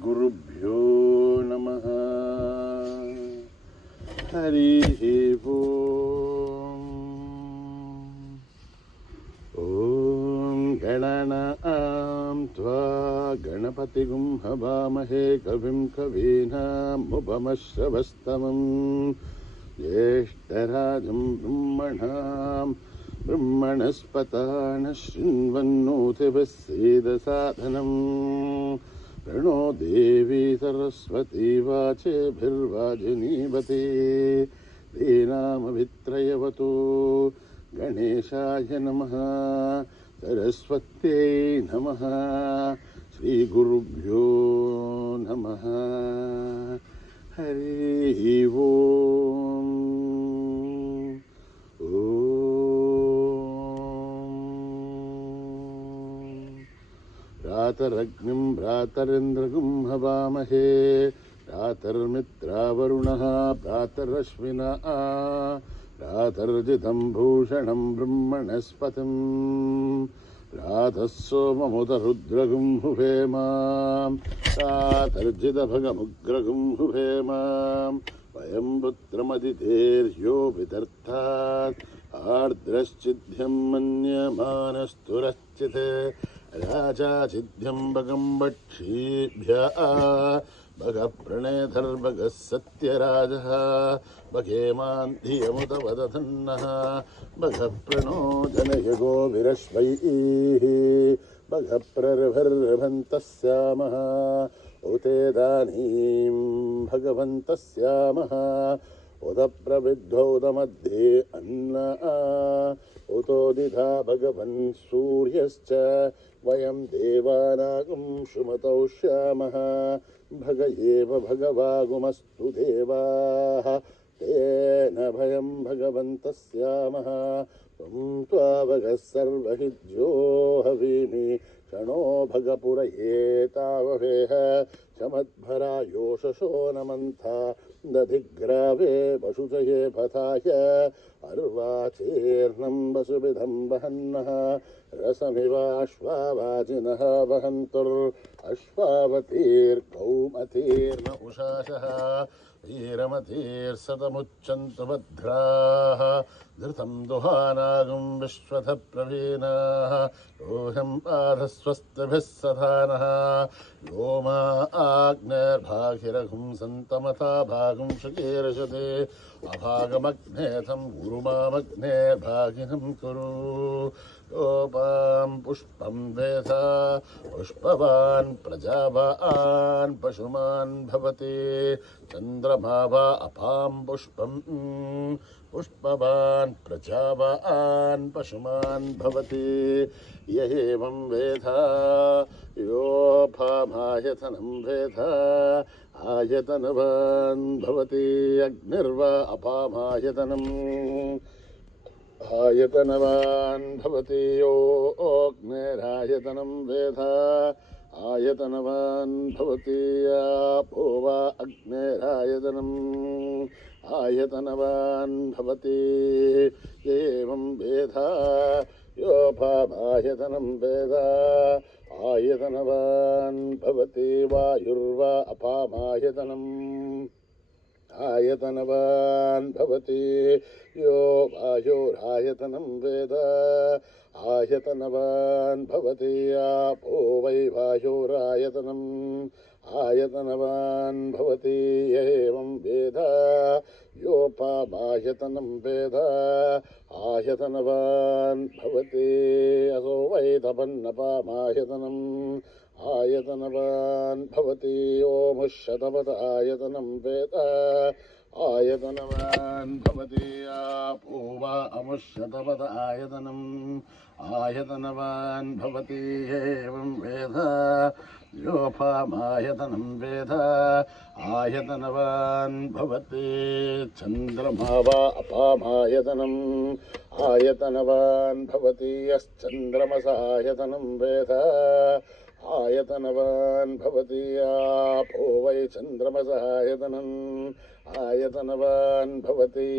श्रीगुरुभ्यो नमः। हरिः ओम्। ॐ गणनां त्वा गणपतिगुं हवामहे कविं कवीनामुपमश्रवस्तमम् ज्येष्ठराजं ब्रह्मणस्पतान शृण्वन्नोतिभिः सीदसादनम् प्रणो देवी सरस्वती वाचेभिर्वाजिनीवती दीनामभित्रयवतु गणेशाय नमः सरस्वत्यै नमः श्रीगुरुभ्यो नमः। हरिः ओम्। भ्रातरग्निं भ्रातरेन्द्रगुं हवामहे भ्रातर्मित्रावरुणः भ्रातरश्विनः भ्रातर्जितं भूषणं ब्रह्मणस्पतिं भ्रातः सोममुतरुद्रगुं हुवेम भ्रातर्जितभगमुग्रगुं हुवेम वयं पुत्रमदितेर्यो विदर्थात् आर्द्रश्चिद्ध्यं मन्यमानस्तुरश्चित् राजा चिद्यं भगं भक्षीभ्यः भगप्रणेधर्भगः सत्यराजः भगेमान् धियमुतवदधन्नः भगप्रणो जनयगो विरश्वैः भगप्रर्भर्भन्तः स्यामः उतेदानीं भगवन्तः स्यामः उदप्रविद्धोदमध्ये अन्नः उतोदिधा भगवन् सूर्यश्च वयं देवानागुं सुमतौ श्यामः भग एव भगवागुमस्तु देवाः तेन भयं भगवन्तः स्यामः त्वं त्वावगः सर्वहिज्यो हवीमि क्षणो भगपुरयेतावहेह शमद्भरा योषशो नमन्था दधिग्रावे पशुचये पथाय अर्वाचेर्नं वसुविधं वहन्नः रसमिवाश्वावाजिनः वहन्तुर्अश्वावतीर्कौमतीर्न उषासः वीरमतीर्सतमुच्चन्तु भद्राः धृतं दुहानागुं विश्वथ प्रवीणाः रोहं पाधस्वस्तिभिः सधानः व्योमा आग्नेर्भागिरघुं सन्तमथा भागुं शकीर्षते अभागमग्नेथं गुरुमामग्नेर्भागिनं कुरु योपां पुष्पं वेधा पुष्पवान् प्रजावान् पशुमान् भवति चन्द्रमा वा अपां पुष्पं पुष्पवान् प्रजावान् पशुमान् भवति य एवं वेधा योपामायतनं वेधा आयतनवान् भवति अग्निर्वा अपामायतनम् आयतनवान् भवति यो अग्निरायतनं वेधा आयतनवान् भवति आपो वा अग्निरायतनम् आयतनवान् भवति एवं वेधा योपामायतनं वेदा आयतनवान् भवति वायुर्वा अपामायतनम् आयतनवान् भवति यो वायुरायतनं वेद आयतनवान् भवति आपो वै वायुरायतनम् आयतनवान् भवति एवं वेद योपामायतनं वेद आयतनवान् भवति असो वै तपन्नपामायतनम् आयतनवान् भवति ओमुष्यतपत आयतनं वेद आयतनवान् भवति आपो वा अमुष्यतपत आयतनम् आयतनवान् भवति एवं वेद योपामायतनं वेद आयतनवान् भवति चन्द्रमा वा अपामायतनम् आयतनवान् भवति यश्चन्द्रमसायतनं वेद आयतनवान् भवति आपो वै चन्द्रमसायतनम् आयतनवान् भवति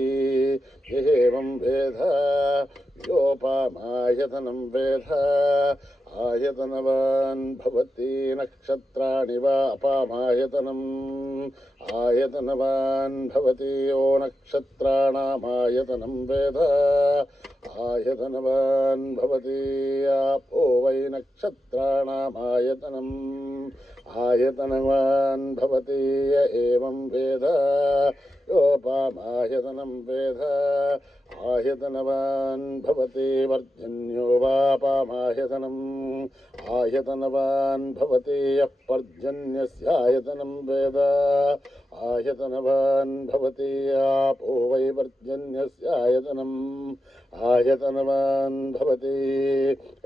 एवं वेद योपामायतनं वेद आयतनवान् भवति नक्षत्राणि वा अपामायतनम् आयतनवान् भवति यो नक्षत्राणामायतनं वेद आयतनवान् भवति आपो वै नक्षत्राणामायतनम् आयतनवान् भवति य एवं वेद योपामायतनं वेद आयतनवान् भवति पर्जन्यो वापामायतनम् आयतनवान् भवति यः पर्जन्यस्यायतनं वेद आयतनवान् भवति आपो वै पर्जन्यस्यायतनम् आयतनवान् भवति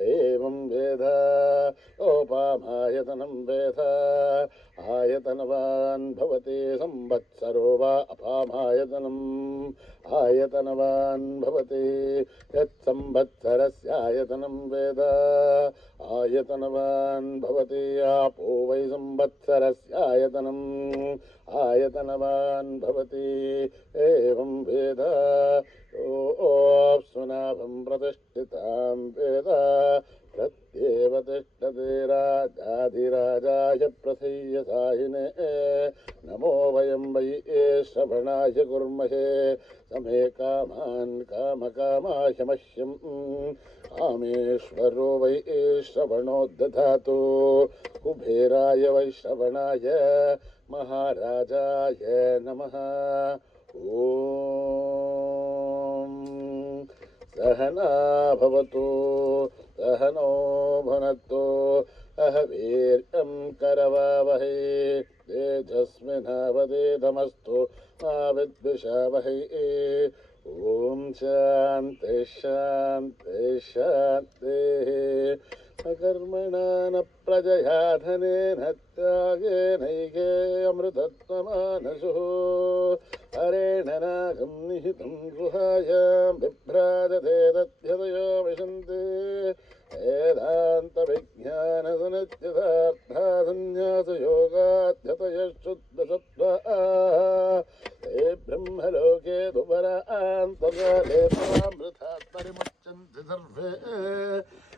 एवं वेद योपामायतनं वेद आयतनवान् भवति संवत्सरो वा अपामायतनम् आयतनवान् भवति यत्संवत्सरस्यायतनं वेद आयतनवान् भवति आपो वै संवत्सरस्यायतनम् आयतनवान् भवति एवं वेद योऽप्सुनाभं प्रतिष्ठितां वेद प्रत्येव तिष्ठति राजाधिराजाय प्रथय्यसायिने नमो वयं वै श्रवणाय कुर्महे समे कामान् कामकामाय मह्यं कामेश्वरो वै श्रवणो दधातु कुबेराय वै श्रवणाय महाराजाय नमः। ॐ सहना भवतु सहनो भुनक्तु अह वीर्यं करवावहै तेजस्विनावधीतमस्तु मा विद्विषावहै। ॐ शान्ति शान्ति शान्तिः। अकर्मणा न प्रजया धनेन त्यागेनैके अमृतत्वमानसुः हरेण नागं निहितं गुहायां बिभ्राजते तद्यतयो विशन्ति वेदान्तविज्ञानसुनिश्चितार्थासन्न्यासयोगाध्यतयः शुद्धसत्त्वाः ते ब्रह्मलोके दुपरान्तकाले परामृतात् परिमुच्यन्ते सर्वे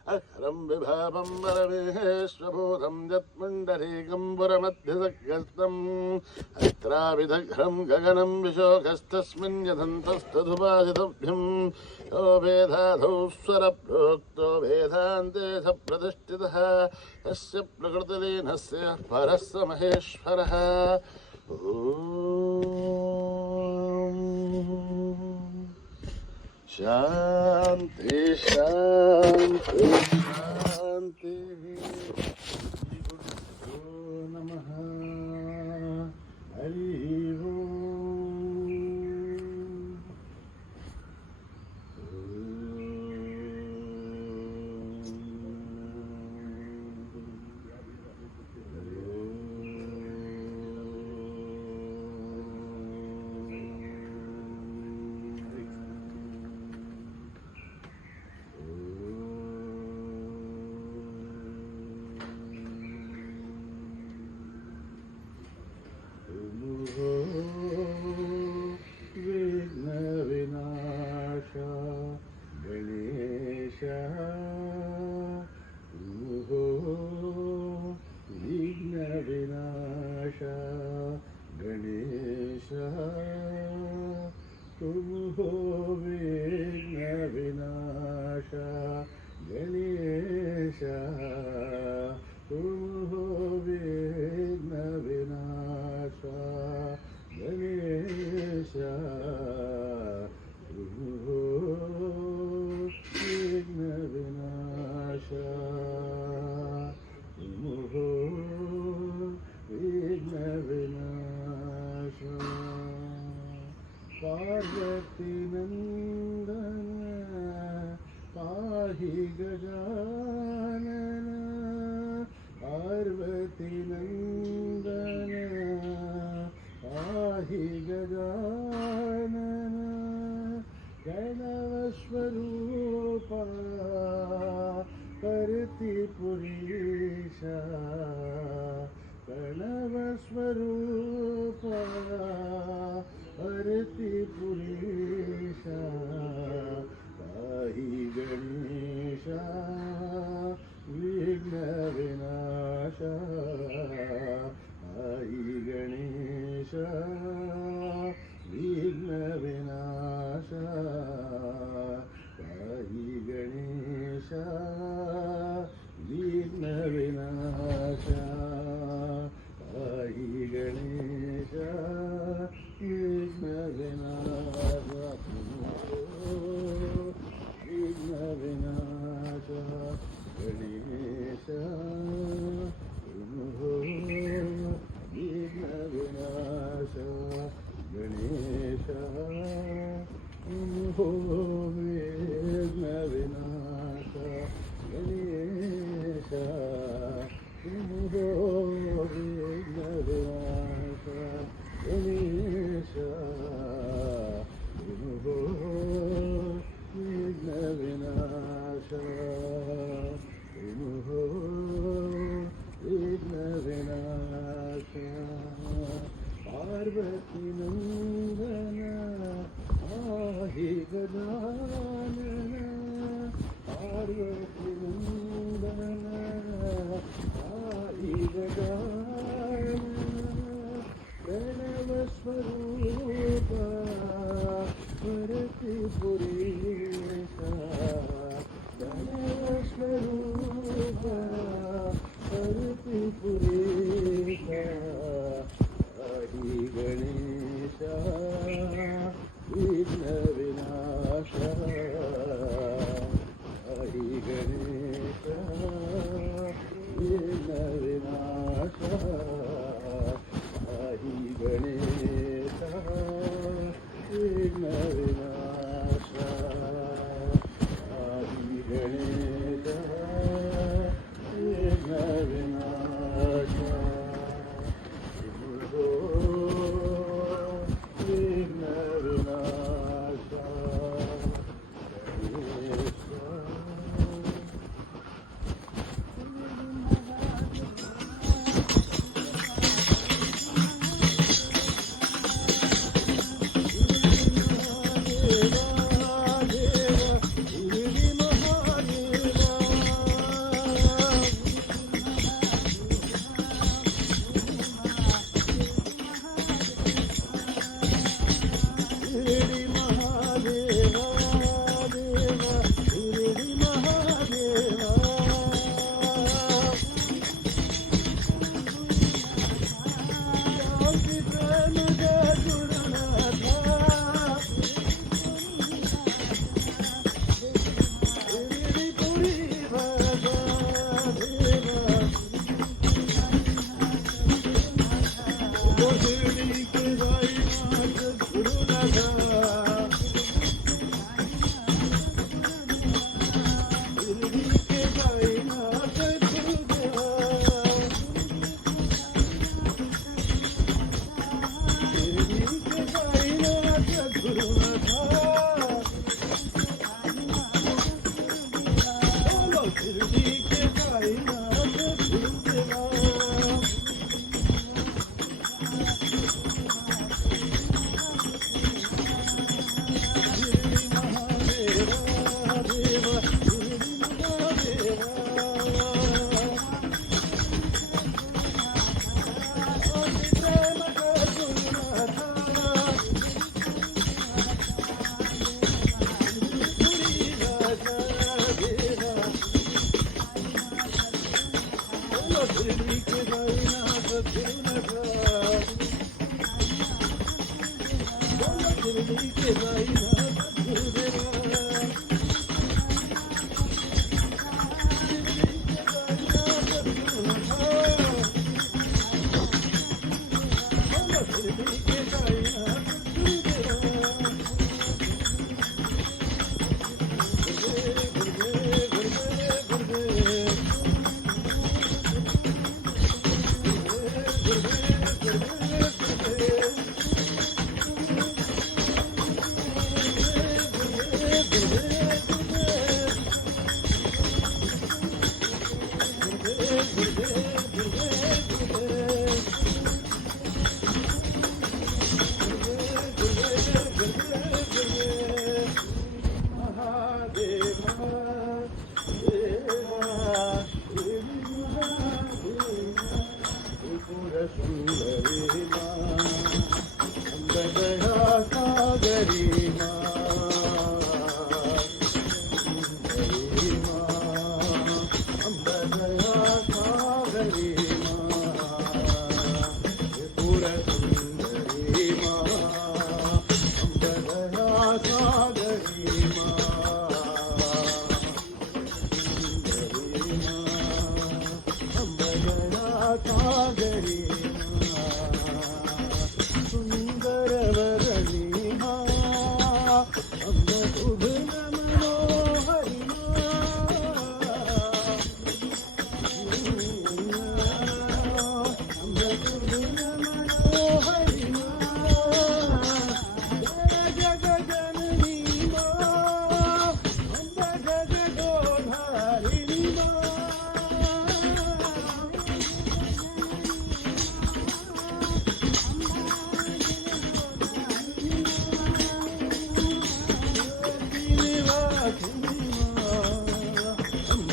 अहरं विभावं वरमेहेश्वभूतं यत्पुण्डरीकं पुरमध्यसग्रस्तम् अत्राविदघ्रं गगनं विशोकस्तस्मिन् यथन्तस्तधुपासितभ्यं यो वेदाधौ स्वरप्रोक्तो वेदान्ते स प्रतिष्ठितः यस्य प्रकृतिलीनस्य परः स महेश्वरः। शांति शांति शांति। नमः हरि पार्वती नंदन पाहि गजानन पार्वती नंदन पाहि गजानन गणवस्वरूपा कर्तिपुरीशा गणवस्वरूपा पुरेशा पाहि गणेशा विघ्न विनाशा पाहि गणेशा विघ्न विनाशा पाहि गणेशा विघ्न विनाशा पाहि गणेशा विघ्न विनाशा विघ्न विनाशा गणेशा विघ्न विनाशा गणेशा विघ्न विनाशा गणेशा विघ्न विनाशा गणेशा विघ्न विनाशा विघ्न विनाशा पार्वती नंदन आहे गजानन पार्वती नंदन आहे गजानन प्रणव स्वरूप वरती पुरेशा प्रणव स्वरूप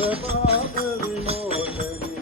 पाप विमोचनी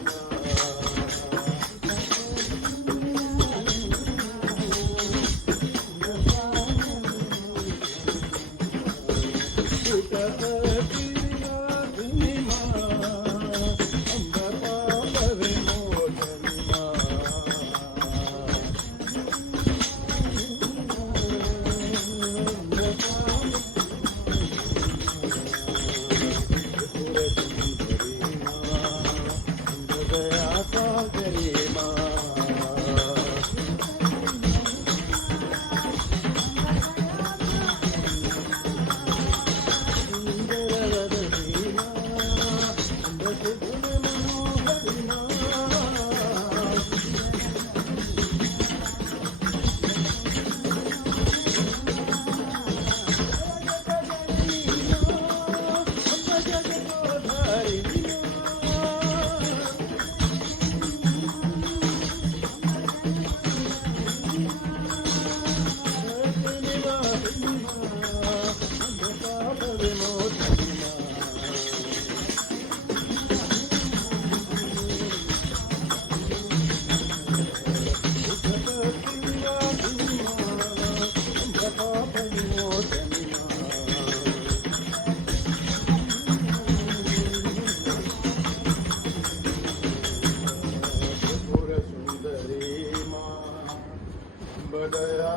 बदया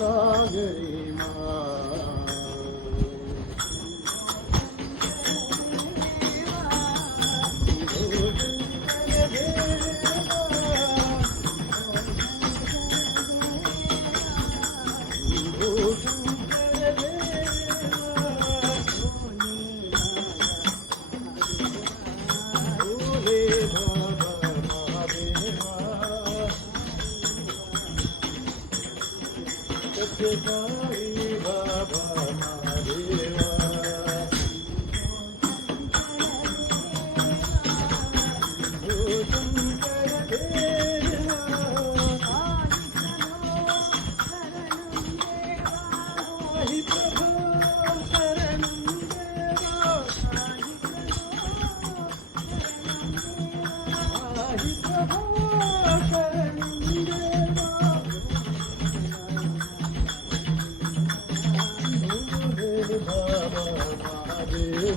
सागरी Sai Baba Mahadeva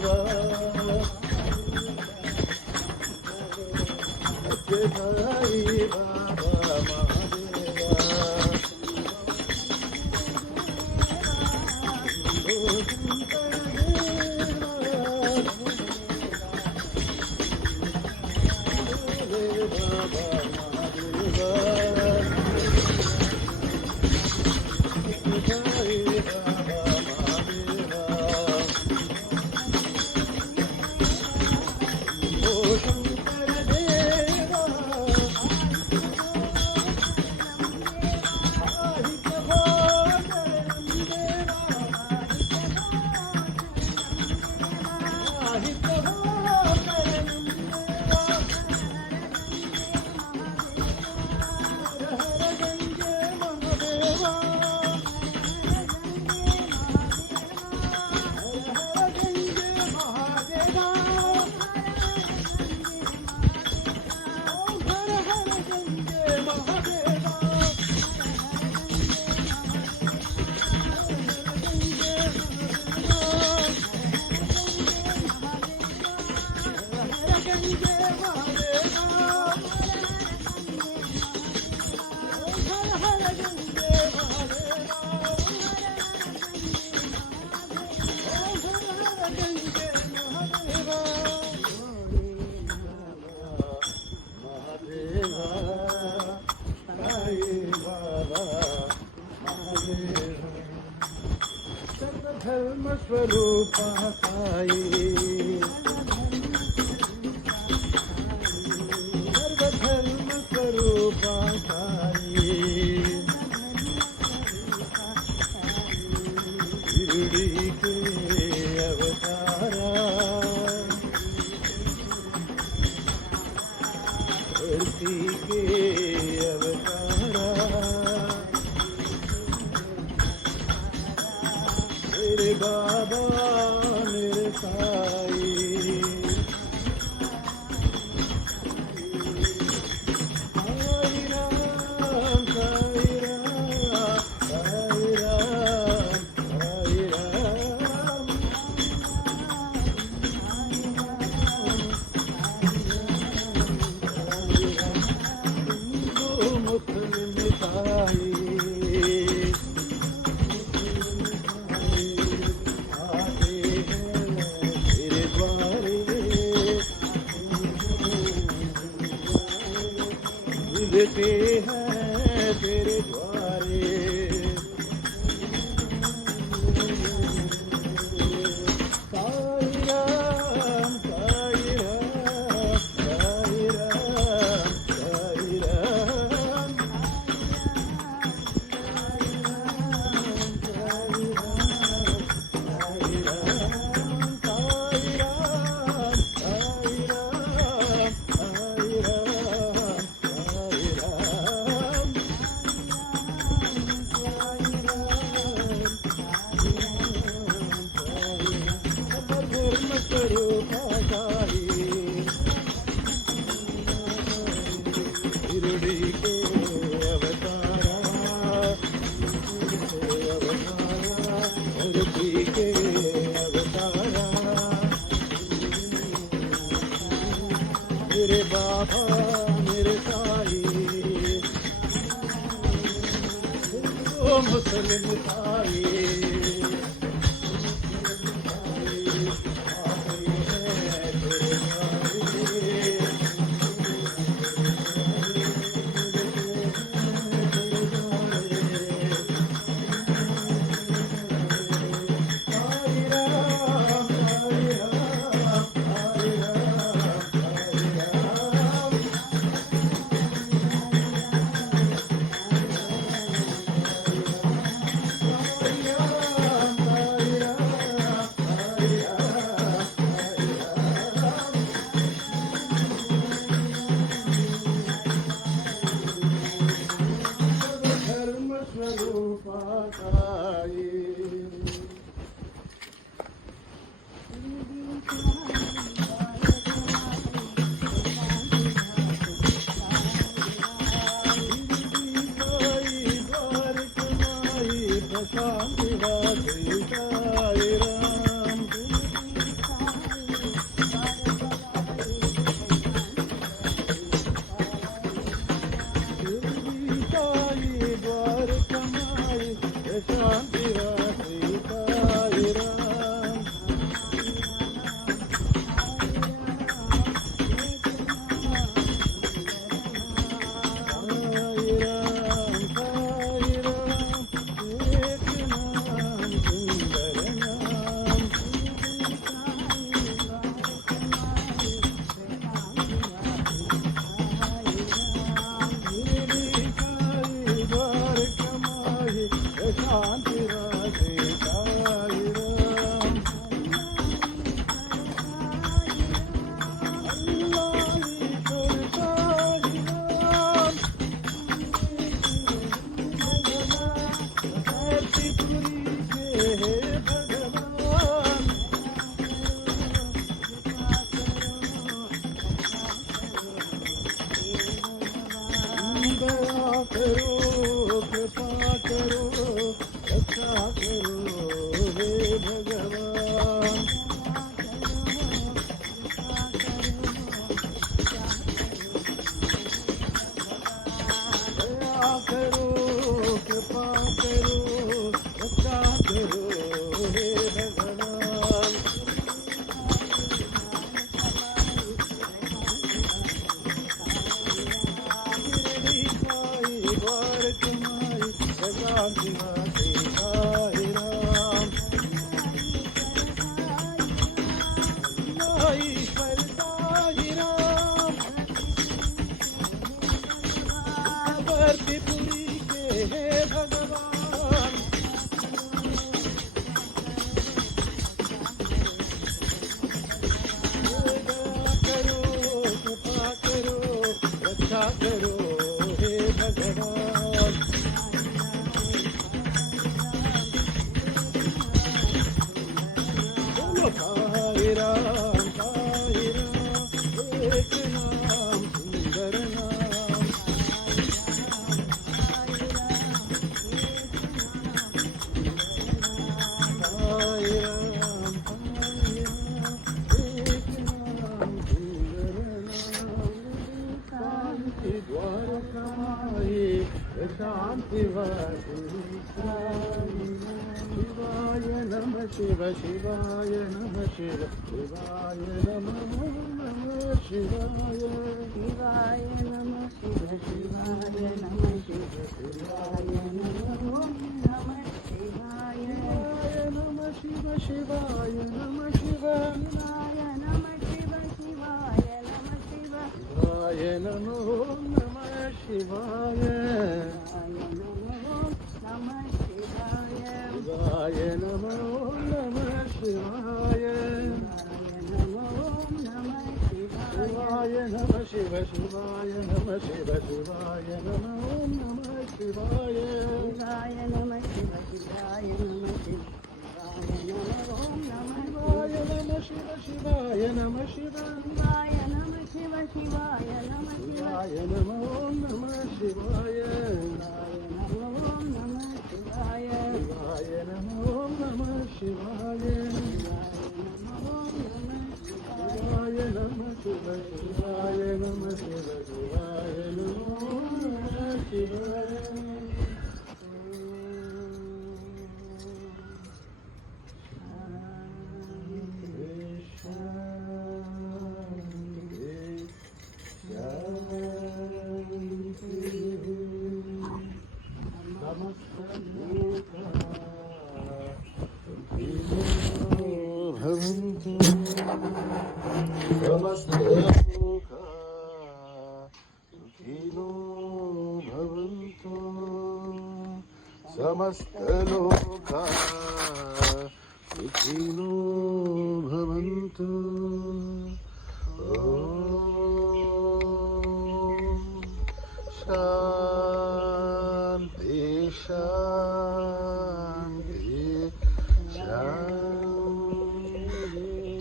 स्वरूपा साई सर्वधर्म स्वरूपा साई शिरडी के अवतारा धरती के अवतारा मेरे बाबा मेरे साई कूदते हैं तेरे द्वारे। साई राम साई राम साई राम साई राम मेरे बाबा मेरे साई ओ मुस्लिम साई शिव शिवाय नमः शिव शिवाय नमः नमः शिवाय शिवाय नमः शिव शिवाय नमः शिव शिवाय नमः नमः शिवाय नमः शिव शिवाय नमः शिव शिवाय नमः शिव शिवाय नमः शिव शिवाय नमो नमः शिवाय शिवाय नमो नमः शिवाय शिवाय नमः शिव शिवाय नमः शिव शिवाय नमो नमः शिवाय शिवाय नमः शिव शिवाय नमः शिव शिवाय नमः शिव शिवाय नमः शिव शिवाय नमः शिव शिवाय नमः शिव शिवाय नमो नमः शिवाय नमो नमः शिवाय शिवाय नमो नमः शिवाय शिवाय नमः शिव शिवाय नमः शिव शिवाय नमो नमः शिवाय समस्त लोका सुखिनो भवन्तु शान्ति शान्ति शान्ति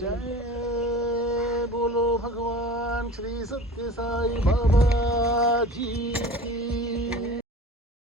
जय बोलो भगवान श्री सत्य साई बाबा